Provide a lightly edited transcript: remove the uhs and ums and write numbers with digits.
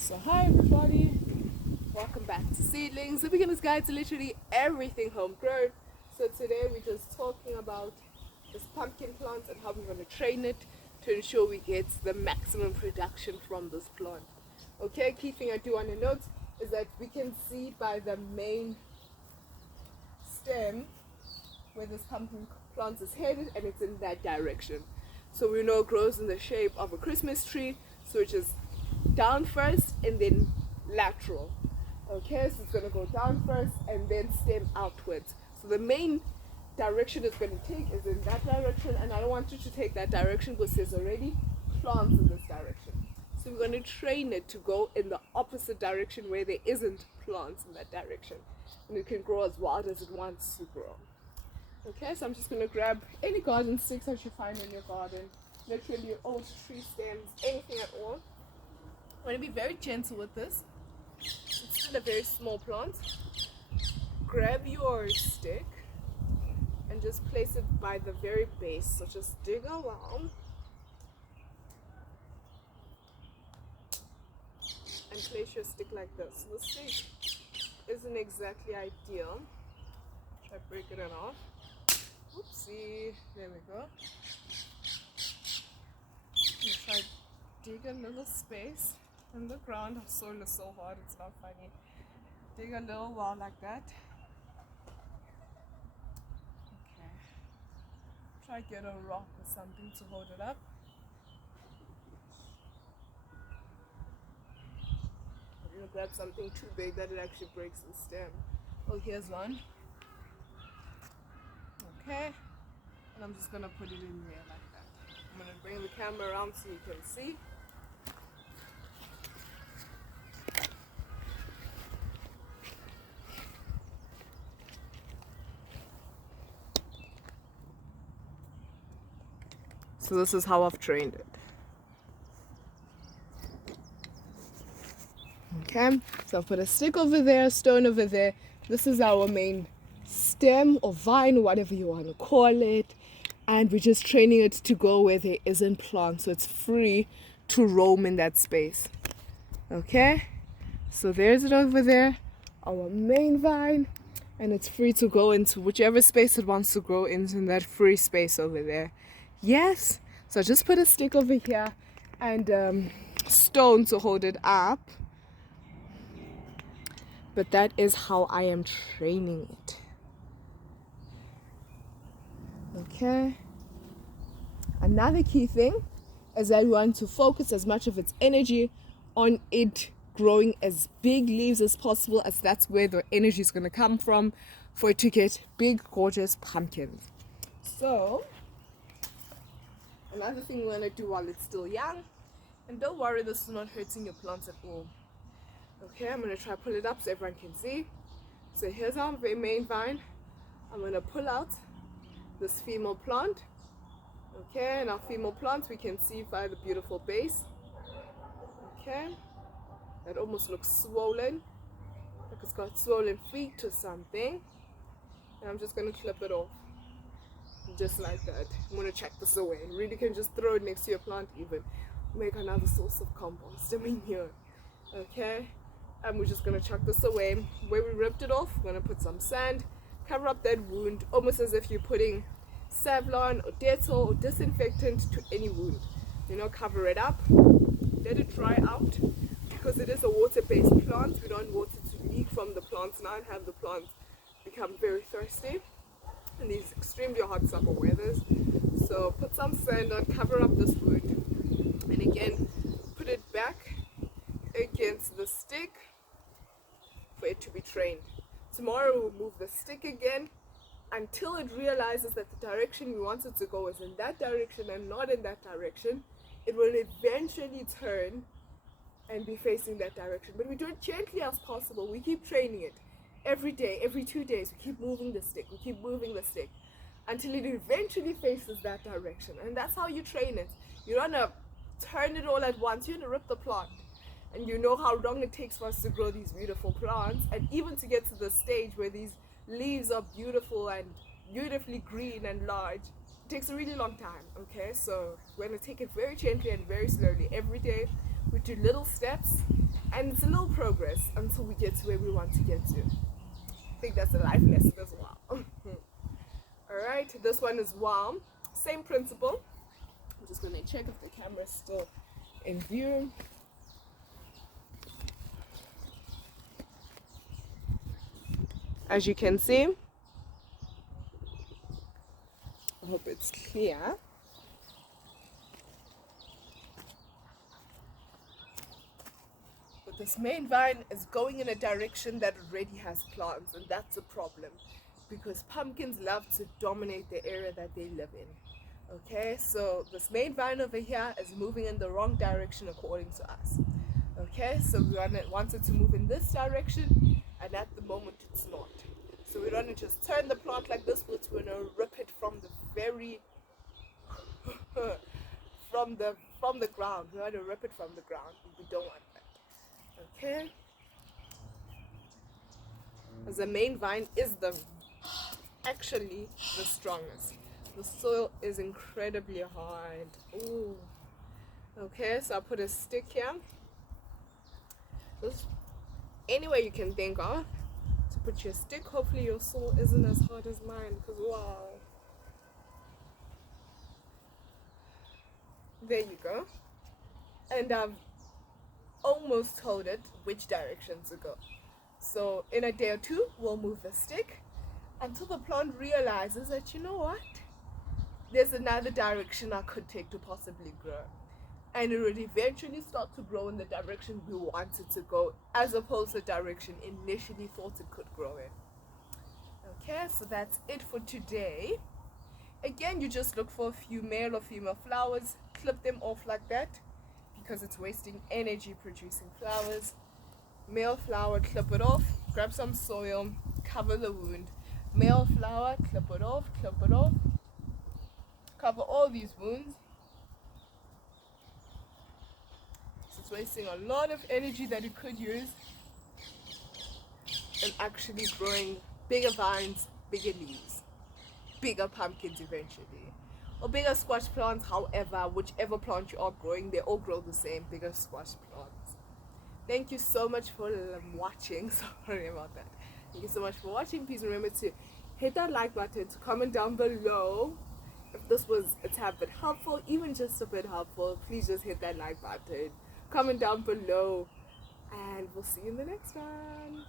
So hi everybody, welcome back to Seedlings, the beginner's guide to literally everything homegrown. So today we're just talking about this pumpkin plant and how we're going to train it to ensure we get the maximum production from this plant. Okay, key thing I do want to note is that we can see by the main stem where this pumpkin plant is headed, and it's in that direction. So we know it grows in the shape of a Christmas tree, so which is down first and then lateral. Okay, so it's going to go down first and then stem outwards. So the main direction it's going to take is in that direction, and I don't want you to take that direction because there's already plants in this direction. So we're going to train it to go in the opposite direction where there isn't plants in that direction, and it can grow as wild as it wants to grow. Okay, so I'm just going to grab any garden sticks that you find in your garden, literally old tree stems, anything at all. I'm going to be very gentle with this. It's still a very small plant. Grab your stick and just place it by the very base. So just dig around and place your stick like this. So the stick isn't exactly ideal. Try breaking it off. Oopsie, there we go. Try dig a little space in the ground. The soil is so hard, it's not funny. Dig a little while like that. Okay. Try get a rock or something to hold it up. I'm gonna grab something too big that it actually breaks the stem. Oh, here's one. Okay, and I'm just gonna put it in there like that. I'm gonna bring the camera around so you can see. So this is how I've trained it. Okay, so I've put a stick over there, a stone over there. This is our main stem or vine, whatever you want to call it, and we're just training it to go where there isn't plants, so it's free to roam in that space. Okay, so there's it over there, our main vine, and it's free to go into whichever space it wants to grow into, in that free space over there. Yes, so I just put a stick over here and stone to hold it up, but that is how I am training it. Okay, another key thing is that we want to focus as much of its energy on it growing as big leaves as possible, as that's where the energy is going to come from for it to get big, gorgeous pumpkins. So another thing we're going to do while it's still young, and don't worry, this is not hurting your plants at all. Okay, I'm going to try pull it up so everyone can see. So here's our main vine. I'm going to pull out this female plant. Okay, and our female plant we can see by the beautiful base. Okay, that almost looks swollen, like it's got swollen feet or something. And I'm just going to clip it off, just like that. I'm going to chuck this away. You really can just throw it next to your plant, even make another source of compost. I mean, here. Okay, and we're just going to chuck this away. Where we ripped it off, we're going to put some sand, cover up that wound, almost as if you're putting Savlon or Dettol or disinfectant to any wound. You know, cover it up, let it dry out, because it is a water-based plant. We don't want it to leak from the plants now and have the plants become very thirsty in these extremely hot summer weathers. So put some sand on, cover up this wound, and again put it back against the stick for it to be trained. Tomorrow we'll move the stick again until it realizes that the direction we want it to go is in that direction and not in that direction. It will eventually turn and be facing that direction, but we do it gently as possible. We keep training it every day, every 2 days. We keep moving the stick, we keep moving the stick until it eventually faces that direction. And that's how you train it. You don't want to turn it all at once. You want to rip the plant, and you know how long it takes for us to grow these beautiful plants, and even to get to the stage where these leaves are beautiful and beautifully green and large. It takes a really long time. Okay, so we're going to take it very gently and very slowly every day. We do little steps, And it's a little progress until we get to where we want to get to. I think that's a life lesson as well. Alright, this one is warm. Same principle. I'm just going to check if the camera is still in view. As you can see, I hope it's clear. But this main vine is going in a direction that already has plants, and that's a problem because pumpkins love to dominate the area that they live in. Okay, so this main vine over here is moving in the wrong direction according to us. Okay, so we wanted to move in this direction, and at the moment it's not. So we don't want to just turn the plant like this, but we're going to rip it from the very from the ground. We want to rip it from the ground. We don't want that. Okay. As the main vine is actually the strongest. The soil is incredibly hard. Ooh. Okay, so I'll put a stick here. Just any way you can think of to put your stick. Hopefully your soul isn't as hard as mine, because wow. There you go. And I've almost told it which direction to go. So in a day or two, we'll move the stick until the plant realizes that, you know what, there's another direction I could take to possibly grow. And it would eventually start to grow in the direction we want it to go, as opposed to the direction initially thought it could grow in. Okay, so that's it for today. Again, you just look for a few male or female flowers, clip them off like that, because it's wasting energy producing flowers. Male flower, clip it off, grab some soil, cover the wound. Male flower, clip it off, cover all these wounds. So it's wasting a lot of energy that you could use and actually growing bigger vines, bigger leaves, bigger pumpkins eventually, or bigger squash plants. However, whichever plant you are growing, they all grow the same, bigger squash plants. Thank you so much for watching. Sorry about that. Thank you so much for watching. Please remember to hit that like button, to comment down below if this was a tad bit helpful, even just a bit helpful. Please just hit that like button, comment down below, and we'll see you in the next one.